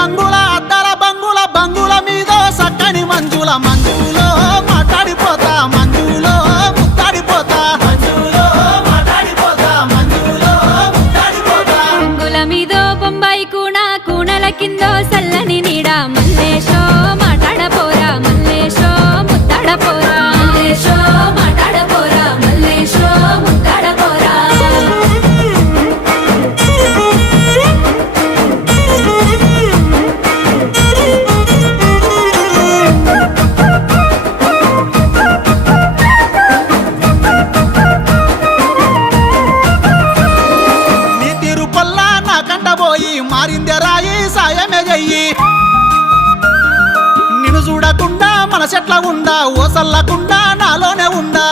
బంగుల అద్దల బంగుల మీద సక్కని మంజుల మంజులో మాట్లాడిపోతా మంజులో ముత్తాడిపోతా మంజులో మాట్లాడిపోతా మంజులో ముత్తాడిపోతా బంగుల మీదో బొంబాయి కూనల కిందో సల్లని నీడ మల్లేశో మాట్లాడపోరా మల్లేశో ముత్తాడపోరా మల్లేశో మాట్లాడపోరా మల్లేశో ముత్తాడపోరా నీ తిరుపల్లా నా కంటబోయి మారిందే రాయి సాయమే చెయ్యి నిన్ను చూడకుండా మన చెట్ల ఉండా ఓ సల్లకుండా నాలోనే ఉండా